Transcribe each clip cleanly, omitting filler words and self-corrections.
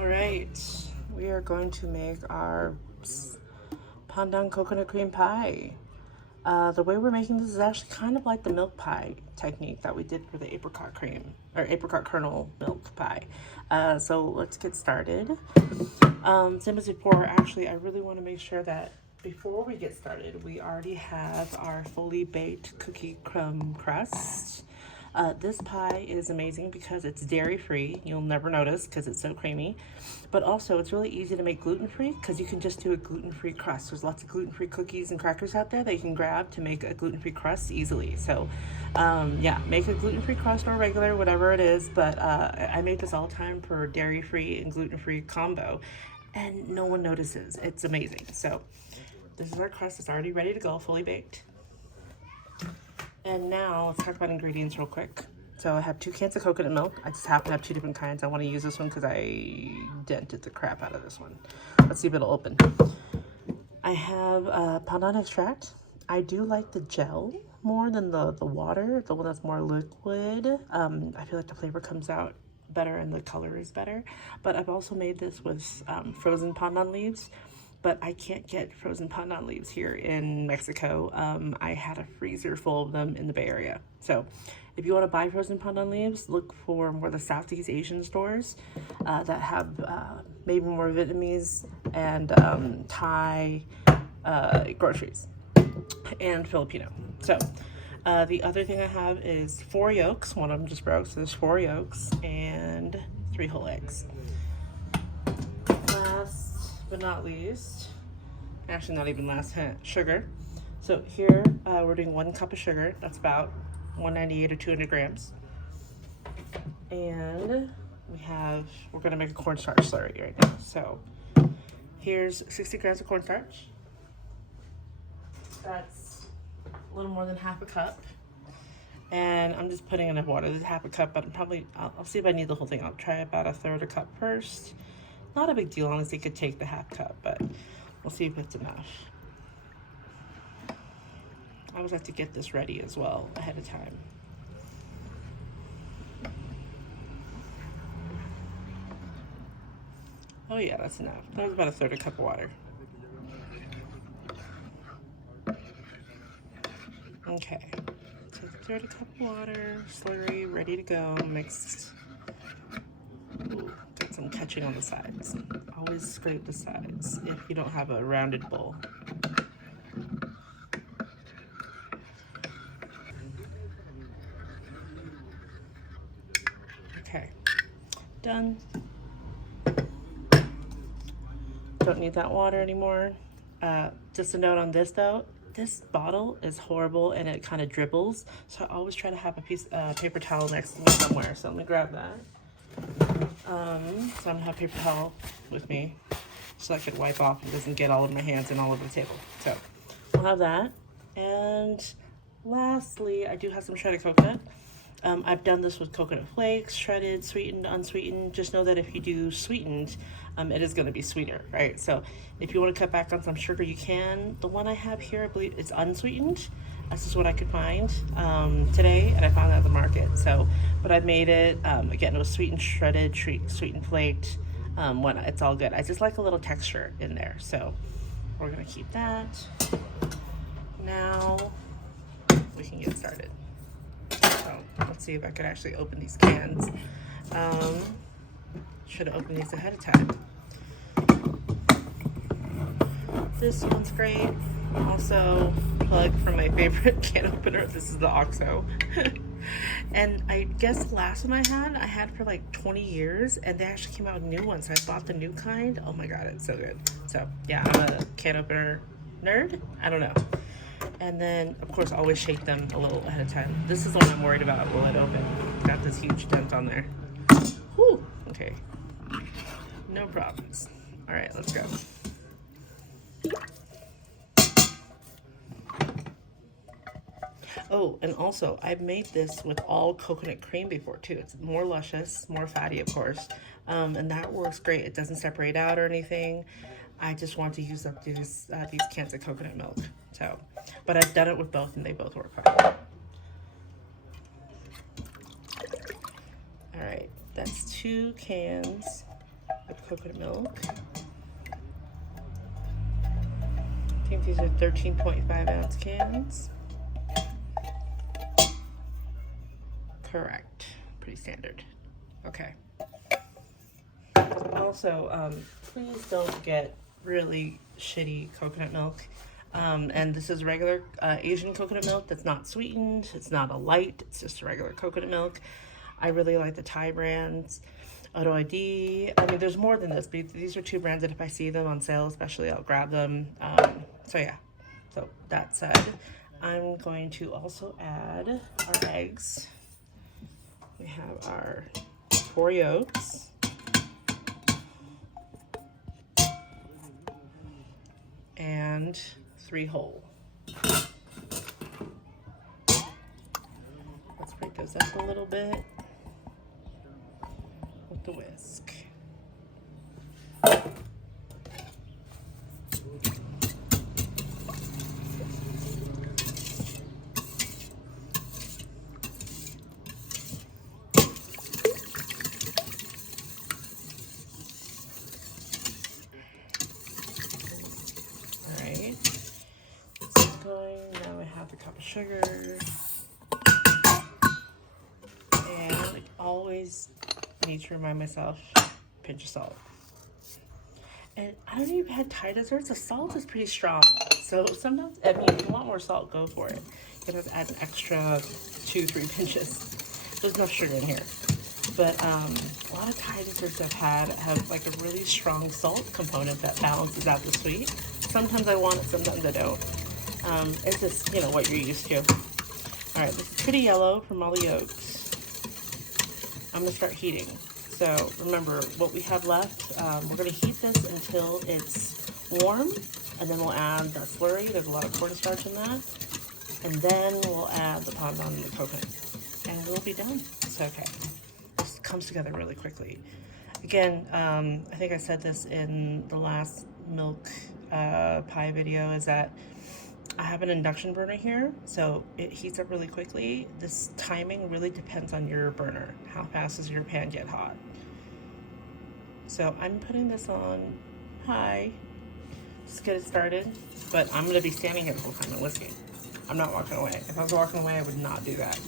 All right, we are going to make our Pandan coconut cream pie. The way we're making this is actually kind of like the milk pie technique that we did for the apricot cream or apricot kernel milk pie. So let's get started. Same as before, actually, I really want to make sure that before we get started, we already have our fully baked cookie crumb crust. This pie is amazing because it's dairy-free. You'll never notice because it's so creamy. But also, it's really easy to make gluten-free because you can just do a gluten-free crust. There's lots of gluten-free cookies and crackers out there that you can grab to make a gluten-free crust easily. So, yeah, make a gluten-free crust or regular, whatever it is. But I make this all the time for dairy-free and gluten-free combo. And no one notices. It's amazing. So, this is our crust. It's already ready to go, fully baked. And now let's talk about ingredients real quick. So I have 2 cans of coconut milk. I just happen to have 2 different kinds. I want to use this one because I dented the crap out of this one. Let's see if it'll open. I have Pandan extract. I do like the gel more than the water, the one that's more liquid. I feel like the flavor comes out better and the color is better. But I've also made this with frozen pandan leaves. But I can't get frozen pandan leaves here in Mexico. I had a freezer full of them in the Bay Area. So if you want to buy frozen pandan leaves, look for more of the Southeast Asian stores that have maybe more Vietnamese and Thai groceries and Filipino. So the other thing I have is 4 yolks. One of them just broke, so there's 4 yolks and 3 whole eggs. But not least, actually not even last, sugar. So here we're doing 1 cup of sugar. That's about 198 or 200 grams. And we're gonna make a cornstarch slurry right now. So here's 60 grams of cornstarch. That's a little more than half a cup. And I'm just putting enough water. This is half a cup, but I'll see if I need the whole thing. I'll try about 1/3 a cup first. Not a big deal, honestly, could take the half cup, but we'll see if it's enough. I always have to get this ready as well ahead of time. Oh yeah, that's enough. That was about 1/3 a cup of water. Okay, so 1/3 a cup of water, slurry, ready to go, mixed. Ooh, got some catching on the sides. Always scrape the sides if you don't have a rounded bowl. Okay, done. Don't need that water anymore. Just a note on this though, this bottle is horrible and it kind of dribbles. So I always try to have a piece of paper towel next to me somewhere. So let me grab that. So I'm gonna have paper towel with me so I could wipe off and it doesn't get all over my hands and all over the table. So I'll have that. And lastly, I do have some shredded coconut. I've done this with coconut flakes, shredded, sweetened, unsweetened. Just know that if you do sweetened, it is gonna be sweeter, right? So if you wanna cut back on some sugar, you can. The one I have here, I believe it's unsweetened. That's just what I could find today, and I found that at the market. So, but I made it, again, it was sweetened, shredded, sweetened, flaked. It's all good. I just like a little texture in there. So we're gonna keep that. Now we can get started. So let's see if I could actually open these cans. Should have opened these ahead of time. This one's great. Also, plug for my favorite can opener. This is the OXO. And I guess the last one I had for like 20 years, and they actually came out with new ones. So I bought the new kind. Oh my god, it's so good. So yeah, I'm a can opener nerd. I don't know. And then, of course, always shake them a little ahead of time. This is the one I'm worried about. Will it open? Got this huge dent on there. Whew. Okay. No problems. All right, let's go. Oh, and also, I've made this with all coconut cream before, too. It's more luscious, more fatty, of course. And that works great. It doesn't separate out or anything. I just want to use up these cans of coconut milk. So, but I've done it with both, and they both work fine. All right, that's 2 cans of coconut milk. I think these are 13.5 ounce cans. Correct. Pretty standard. Okay. Also, please don't get really shitty coconut milk. And this is regular Asian coconut milk that's not sweetened. It's not a light. It's just regular coconut milk. I really like the Thai brands. ODOID. I mean, there's more than this, but these are two brands that if I see them on sale, especially, I'll grab them. So yeah. So that said, I'm going to also add our eggs. We have our 4 yolks. And 3 whole. Let's break those up a little bit with the whisk. Now I have a cup of sugar, and I always need to remind myself, pinch of salt. And I don't even had Thai desserts. The salt is pretty strong, so sometimes, I mean, if you want more salt, go for it. You have to add an extra 2-3 pinches. There's no sugar in here, but a lot of Thai desserts I've had have like a really strong salt component that balances out the sweet. Sometimes I want it, sometimes I don't. It's just, you know, what you're used to. Alright, this is pretty yellow from all the yolks. I'm going to start heating. So, remember, what we have left, we're going to heat this until it's warm, and then we'll add the slurry. There's a lot of cornstarch in that. And then we'll add the pandan and the coconut. And we'll be done. It's okay. This comes together really quickly. Again, I think I said this in the last milk pie video, is that I have an induction burner here, so it heats up really quickly. This timing really depends on your burner. How fast does your pan get hot? So I'm putting this on high, just get it started, but I'm gonna be standing here the whole time and whisking. I'm not walking away. If I was walking away, I would not do that.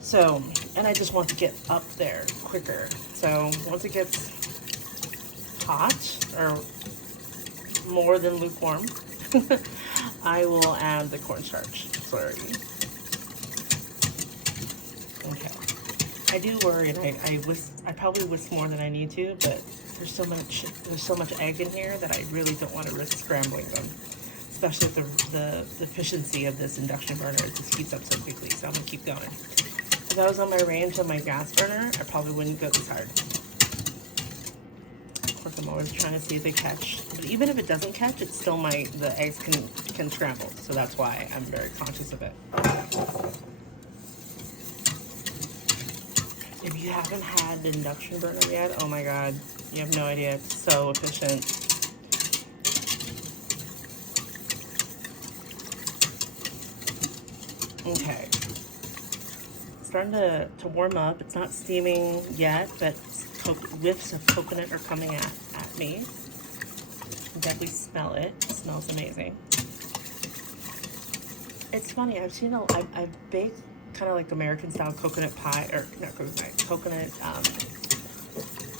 So, and I just want to get up there quicker. So once it gets hot, or more than lukewarm, I will add the cornstarch slurry. Okay. I do worry, and I probably whisk more than I need to, but there's so much egg in here that I really don't want to risk scrambling them. Especially if the efficiency of this induction burner, it just heats up so quickly, so I'm gonna keep going. If I was on my range on my gas burner, I probably wouldn't go this hard. Of course, I'm always trying to see if they catch. But even if it doesn't catch, it's still the eggs can scramble. So that's why I'm very conscious of it. If you haven't had the induction burner yet, oh my God, you have no idea. It's so efficient. Okay. It's starting to warm up. It's not steaming yet, but whiffs of coconut are coming at me. You can definitely smell it. It smells amazing. It's funny, I've baked kind of like American style coconut pie, or not coconut pie, coconut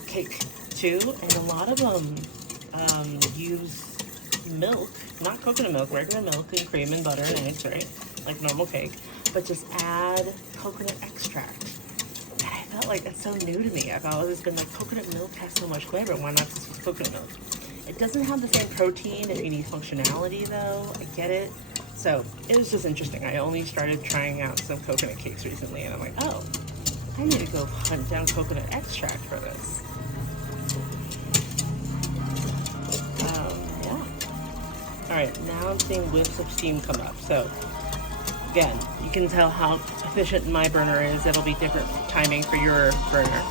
cake too, and a lot of them use milk, not coconut milk, regular milk and cream and butter and eggs, right? Like normal cake, but just add coconut extract. And I felt like that's so new to me. I've always been like, coconut milk has so much flavor, why not just use coconut milk? It doesn't have the same protein if you need functionality though, I get it. So it was just interesting. I only started trying out some coconut cakes recently, and I'm like, oh, I need to go hunt down coconut extract for this. Yeah. All right, now I'm seeing whiffs of steam come up. So again, you can tell how efficient my burner is. It'll be different timing for your burner.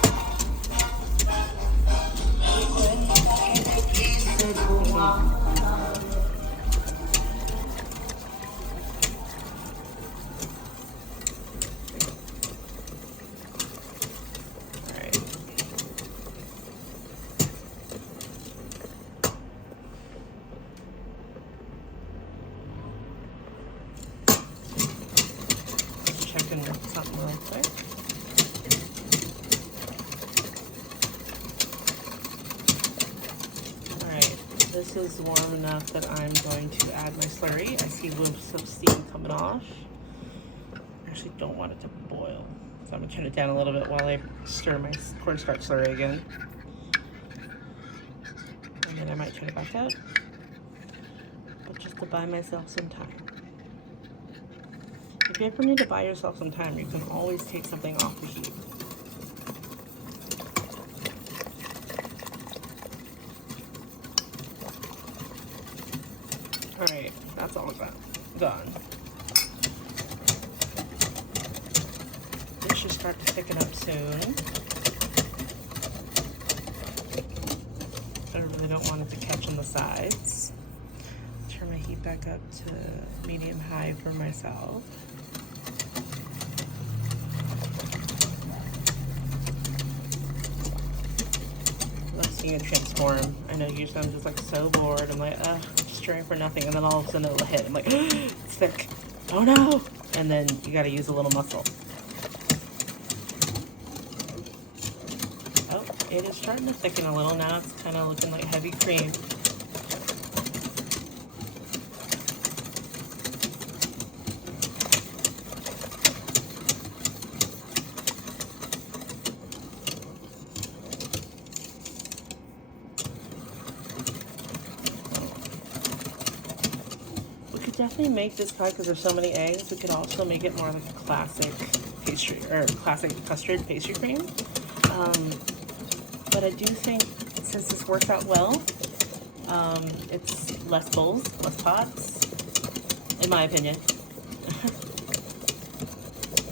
quick. Alright, this is warm enough that I'm going to add my slurry. I see wisps of steam coming off. I actually don't want it to boil, so I'm going to turn it down a little bit while I stir my cornstarch slurry again. And then I might turn it back up, but just to buy myself some time. If you ever need to buy yourself some time, you can always take something off the heat. Alright, that's all done. This should start to thicken up soon. I really don't want it to catch on the sides. Turn my heat back up to medium-high for myself. Seeing it transform. I know usually I'm just like so bored. I'm like, stirring for nothing, and then all of a sudden it'll hit. I'm like, it's thick. Oh no! And then you gotta use a little muscle. Oh, it is starting to thicken a little now. It's kind of looking like heavy cream. Definitely make this pie because there's so many eggs. We could also make it more like a classic pastry or classic custard pastry cream. But I do think since this works out well, it's less bowls, less pots, in my opinion.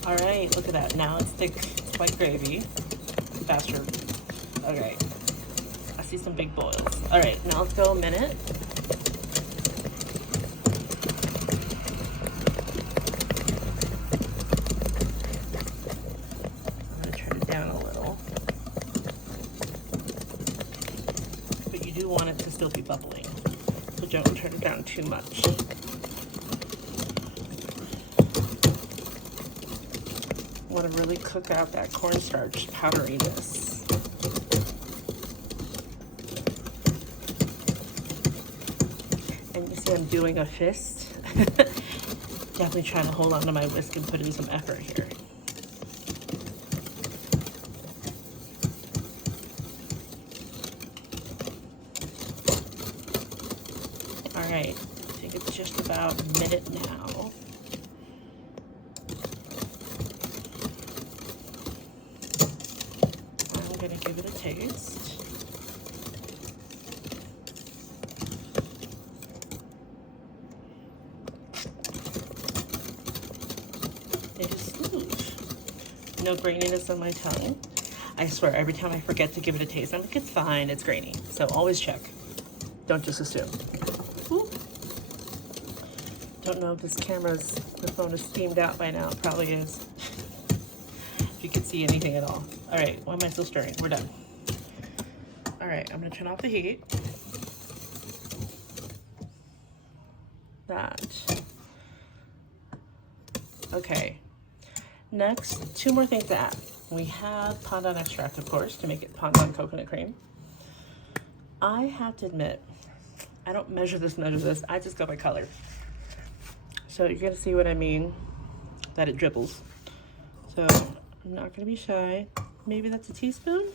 All right, look at that. Now it's thick. It's like gravy. Faster. Okay. I see some big boils. All right, now let's go a minute. Want it to still be bubbling, so don't turn it down too much. Want to really cook out that cornstarch powderiness. And you see I'm doing a fist. Definitely trying to hold on to my whisk and put in some effort here. Alright, I think it's just about a minute now. I'm going to give it a taste. It is smooth. No graininess on my tongue. I swear, every time I forget to give it a taste, I'm like, it's fine, it's grainy. So always check. Don't just assume. Ooh. Don't know if the phone is steamed out by now. It probably is. If you could see anything at all. All right, why am I still stirring? We're done. All right, I'm gonna turn off the heat. That. Okay. Next, two more things to add. We have Pandan extract, of course, to make it Pandan coconut cream. I have to admit, I don't measure this, I just go by color. So you're gonna see what I mean, that it dribbles. So I'm not gonna be shy. Maybe that's a teaspoon?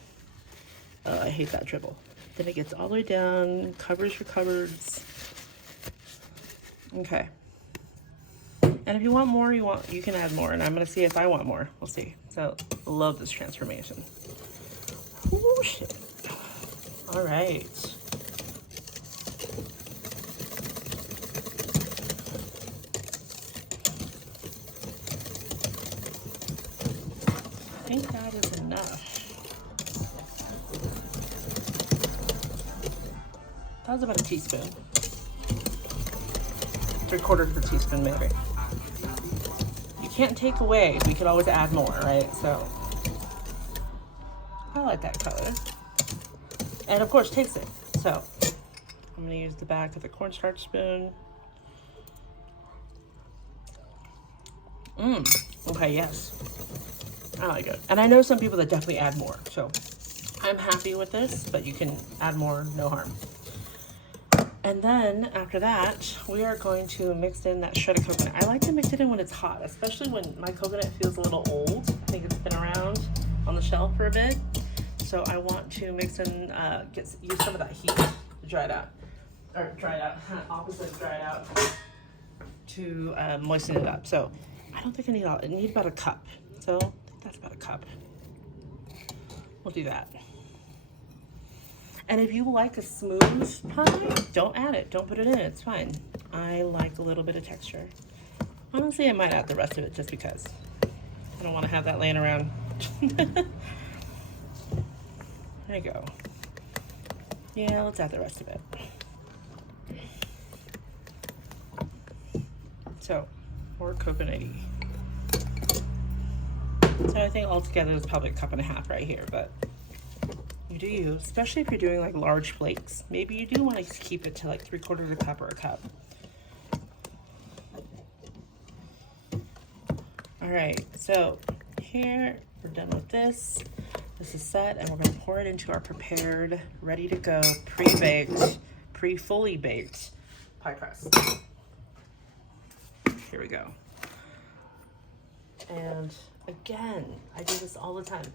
Oh, I hate that dribble. Then it gets all the way down, covers your cupboards. Okay. And if you want more, you can add more, and I'm gonna see if I want more. We'll see. So love this transformation. Oh shit. All right. I think that is enough. That was about a teaspoon. 3/4 of a teaspoon, maybe. You can't take away. We could always add more, right? So I like that color. And of course, taste it. So I'm gonna use the back of the cornstarch spoon. Okay, yes. I like it. And I know some people that definitely add more. So I'm happy with this, but you can add more, no harm. And then after that, we are going to mix in that shredded coconut. I like to mix it in when it's hot, especially when my coconut feels a little old. I think it's been around on the shelf for a bit. So I want to mix in, use some of that heat to dry it out. Or dry it out, opposite dry it out, to moisten it up. So I don't think I need all, I need about a cup. So I think that's about a cup. We'll do that. And if you like a smooth pie, don't add it. Don't put it in. It's fine. I like a little bit of texture. Honestly, I might add the rest of it just because. I don't want to have that laying around. There you go. Yeah, let's add the rest of it. So, more coconutty. So I think altogether it's probably a cup and a half right here, but you do you, especially if you're doing like large flakes. Maybe you do want to keep it to like 3/4 a cup or a cup. All right, so here we're done with this. This is set, and we're going to pour it into our prepared, ready to go, pre-baked, fully baked pie crust. Here we go. And again, I do this all the time.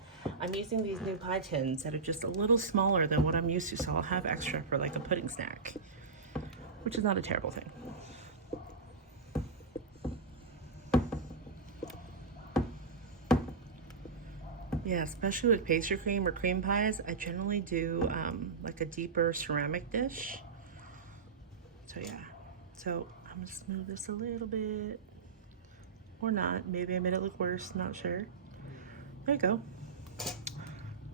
I'm using these new pie tins that are just a little smaller than what I'm used to, so I'll have extra for like a pudding snack, which is not a terrible thing. Yeah, especially with pastry cream or cream pies, I generally do like a deeper ceramic dish. So yeah, so I'm gonna smooth this a little bit, or not. Maybe I made it look worse, not sure. There you go.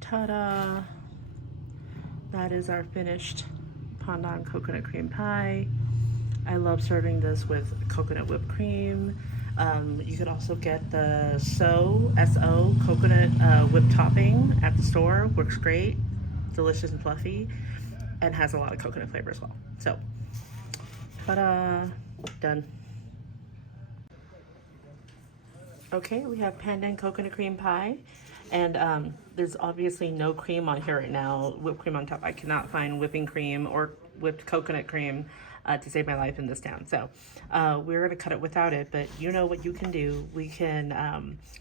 Ta-da! That is our finished Pandan coconut cream pie. I love serving this with coconut whipped cream. You could also get the S-O coconut whipped topping at the store. Works great, delicious and fluffy, and has a lot of coconut flavor as well. So, done. Okay, we have Pandan coconut cream pie, and there's obviously no cream on here right now, whipped cream on top. I cannot find whipping cream or whipped coconut cream to save my life in this town. So we're gonna cut it without it, but you know what you can do. We can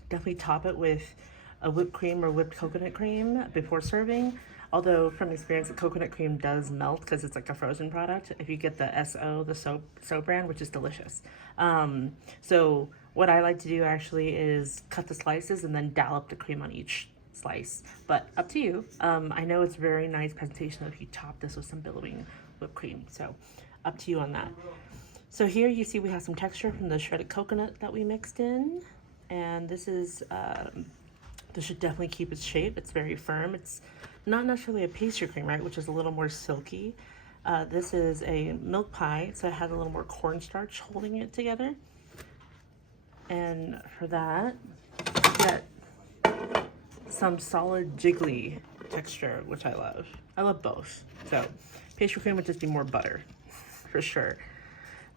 definitely top it with a whipped cream or whipped coconut cream before serving. Although from experience, the coconut cream does melt because it's like a frozen product. If you get the S-O, the soap brand, which is delicious. So what I like to do actually is cut the slices and then dollop the cream on each slice, but up to you. I know it's very nice presentation if you top this with some billowing whipped cream, so up to you on that. So here you see we have some texture from the shredded coconut that we mixed in, and this is this should definitely keep its shape. It's very firm. It's not necessarily a pastry cream, right, which is a little more silky. This is a milk pie, so it has a little more cornstarch holding it together. And for that, you get some solid jiggly texture, which I love. I love both. So pastry cream would just be more butter, for sure.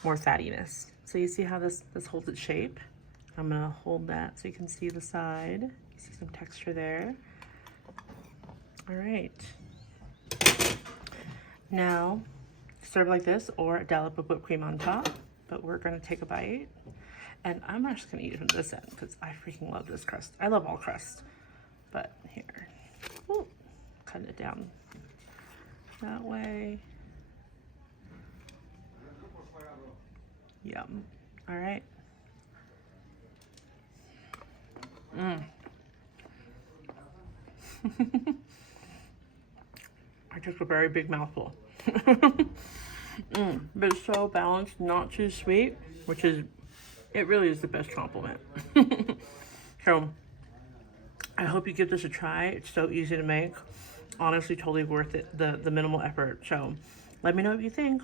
More fattiness. So you see how this holds its shape? I'm gonna hold that so you can see the side. You see some texture there. All right. Now, serve like this or a dollop of whipped cream on top, but we're gonna take a bite. And I'm actually gonna eat it from this end because I freaking love this crust. I love all crust, but here, ooh, cutting it down that way. Yum. All right. I took a very big mouthful. But it's so balanced, not too sweet, which is, it really is the best compliment. So I hope you give this a try. It's so easy to make. Honestly, totally worth it, the minimal effort. So let me know what you think.